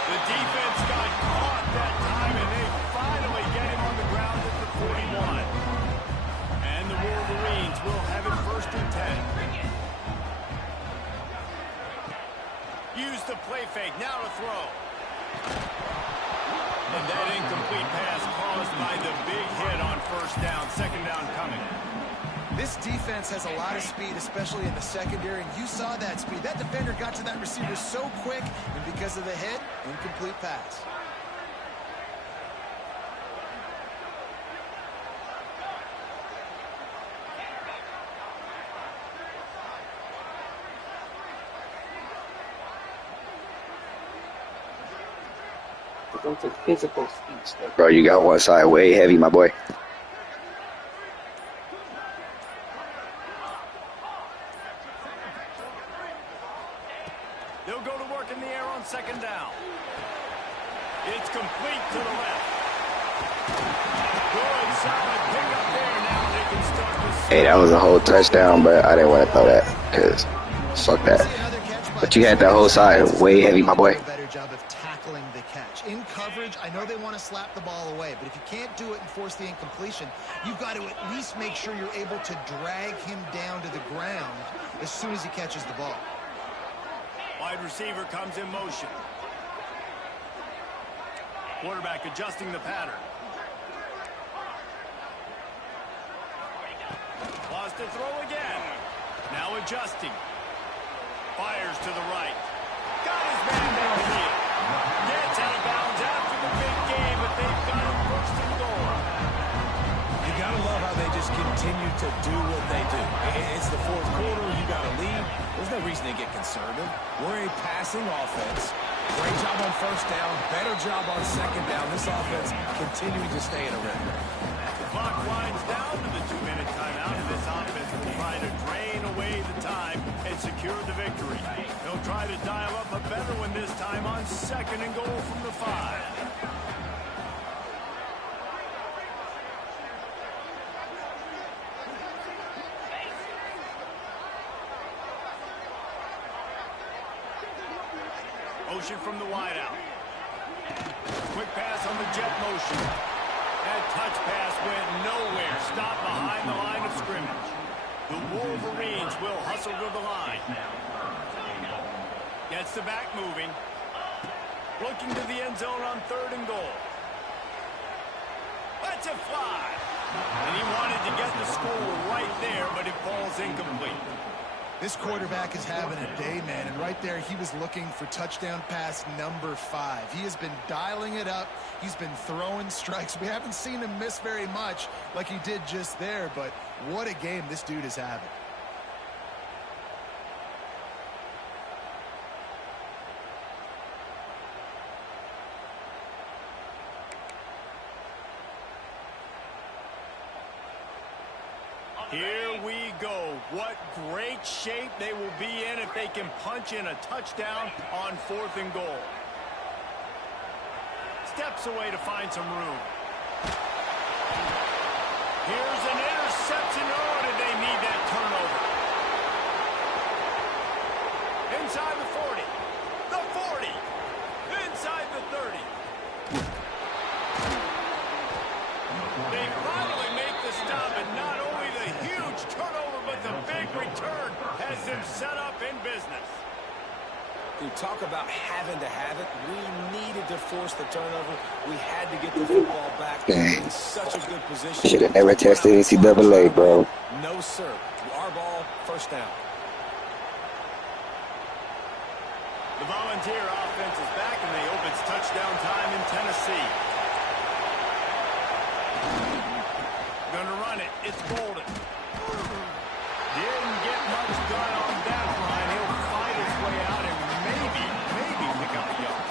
The defense got caught that time, and they finally get him on the ground at the 41. And the Wolverines will have it 1st and 10. Use the play fake. Now to throw. And that incomplete pass caused by the big hit on first down. Second down coming. This defense has a lot of speed, especially in the secondary, and you saw that speed. That defender got to that receiver so quick, and because of the hit, incomplete pass. Go to physical speech. Bro, you got one side way heavy, my boy. They'll go to work in the air on second down. It's complete to the left. Good, solid pickup there. Now they can start to... Hey, that was a whole touchdown, but I didn't want to throw that because fuck that. But you had that whole side way heavy, my boy. Better job of tackling the catch. In coverage, I know they want to slap the ball away, but if you can't do it and force the incompletion, you've got to at least make sure you're able to drag him down to the ground as soon as he catches the ball. Wide receiver comes in motion. Quarterback adjusting the pattern. Lost to throw again. Now adjusting. Fires to the right. Got his man downfield. Gets out of bounds after the big game, but they've got him first and goal. You gotta love how they just continue to do what they do. It's the 4th quarter. You got to lead. There's no reason to get conservative. We're a passing offense. Great job on first down. Better job on second down. This offense continuing to stay in a rhythm. The clock winds down to the 2-minute timeout, and this offense will try to drain away the time and secure the victory. They'll try to dial up a better one this time on second and goal from the 5. motion from the wideout. Quick pass on the jet motion. That touch pass went nowhere. Stopped behind the line of scrimmage. The Wolverines will hustle to the line. Gets the back moving. Looking to the end zone on 3rd and goal. Let's it fly. And he wanted to get the score right there, but it falls incomplete. This quarterback is having a day, man, and right there he was looking for touchdown pass number 5. He has been dialing it up. He's been throwing strikes. We haven't seen him miss very much like he did just there, but what a game this dude is having. Here we go. What great shape they will be in if they can punch in a touchdown on 4th and goal. Steps away to find some room. Here's an interception. Oh, did they need that turnover? Inside the 40. The 40. Inside the 30. They finally make the stop, and not only the huge turnover, but the big return has them set up in business. You talk about having to have it. We needed to force the turnover. We had to get the football back in such a good position. Should have never tested NCAA, bro. No, sir. Our ball, 1st down. The Volunteer offense is back, and they hope it's touchdown time in Tennessee. Gonna run it. It's Bolden. Didn't get much done on that line. He'll fight his way out and maybe pick up a yard.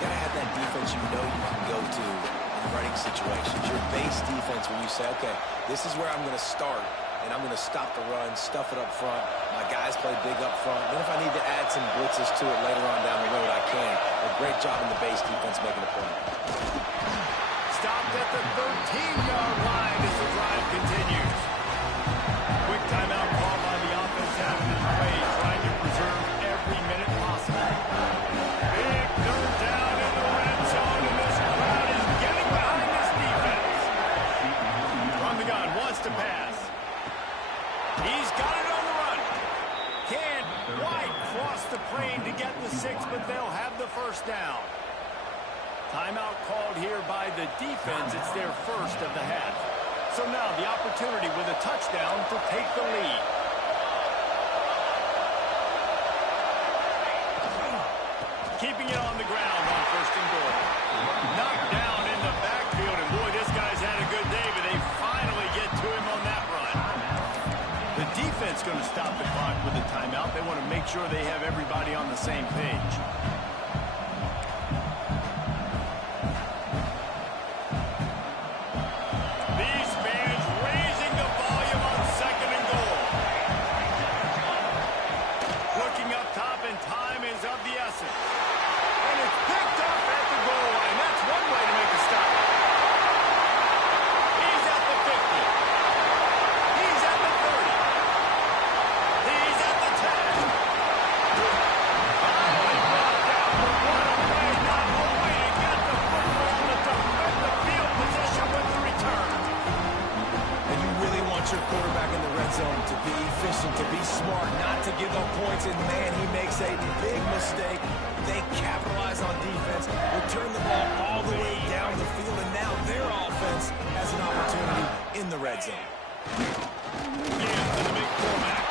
Gotta have that defense you know you can go to in running situations. Your base defense when you say, okay, this is where I'm going to start, and I'm going to stop the run, stuff it up front. My guys play big up front. Then if I need to add some blitzes to it later on down the road, I can. A great job in the base defense making a play. Stopped at the 13-yard line as the drive continues. Quick timeout called by the offense after the play, trying to preserve every minute possible. Big 3rd down in the red zone, and this crowd is getting behind this defense. From the gun, wants to pass. He's got it on the run. Can't quite cross the plane to get the 6, but they'll have the 1st down. Timeout called here by the defense. It's their 1st of the half. So now the opportunity with a touchdown to take the lead. Keeping it on the ground on 1st and goal. Knocked down in the backfield, and boy, this guy's had a good day, but they finally get to him on that run. The defense going to stop the clock with a timeout. They want to make sure they have everybody on the same page. Your quarterback in the red zone to be efficient, to be smart, not to give up points, and man, he makes a big mistake. They capitalize on defense, return the ball all the way down the field, and now their offense has an opportunity in the red zone. Again to the big fullback.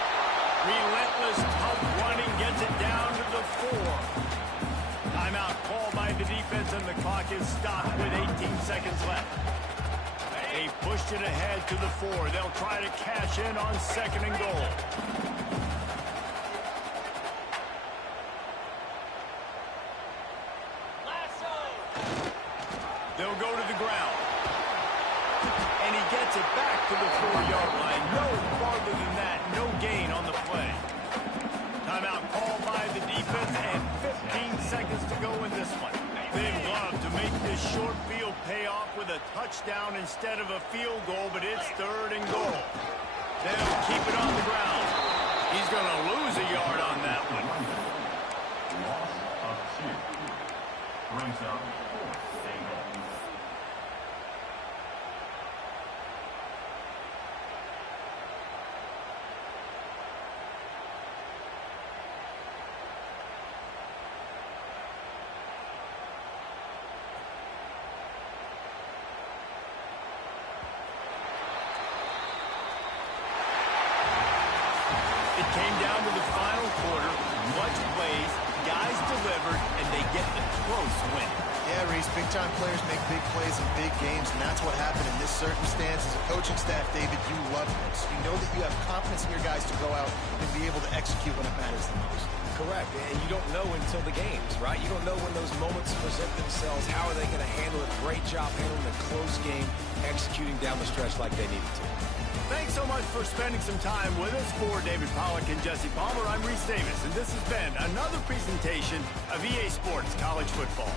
Relentless, tough running, gets it down to the 4. Timeout called by the defense, and the clock is stopped with 18 seconds left. They pushed it ahead to the 4. They'll try to cash in on 2nd and goal. They'll go to the ground. And he gets it back to the 4-yard line. No farther than that. No gain on the play. Timeout called by the defense, and 15 seconds to go in this one. They'd love to make this short field pay off with a touchdown instead of a field goal, but it's 3rd and goal. They'll keep it on the ground. He's going to lose a yard on that one. brings up fourth and goal. It came down to the final quarter. Much plays, guys delivered, and they get the close win. Yeah, Reese, big-time players make big plays in big games, and that's what happened in this circumstance. As a coaching staff, David, you love this. You know that you have confidence in your guys to go out and be able to execute when it matters the most. Correct, and you don't know until the games, right? You don't know when those moments present themselves. How are they going to handle it? Great job handling a close game, executing down the stretch like they needed to. Thanks so much for spending some time with us. For David Pollack and Jesse Palmer, I'm Reese Davis, and this has been another presentation of EA Sports College Football.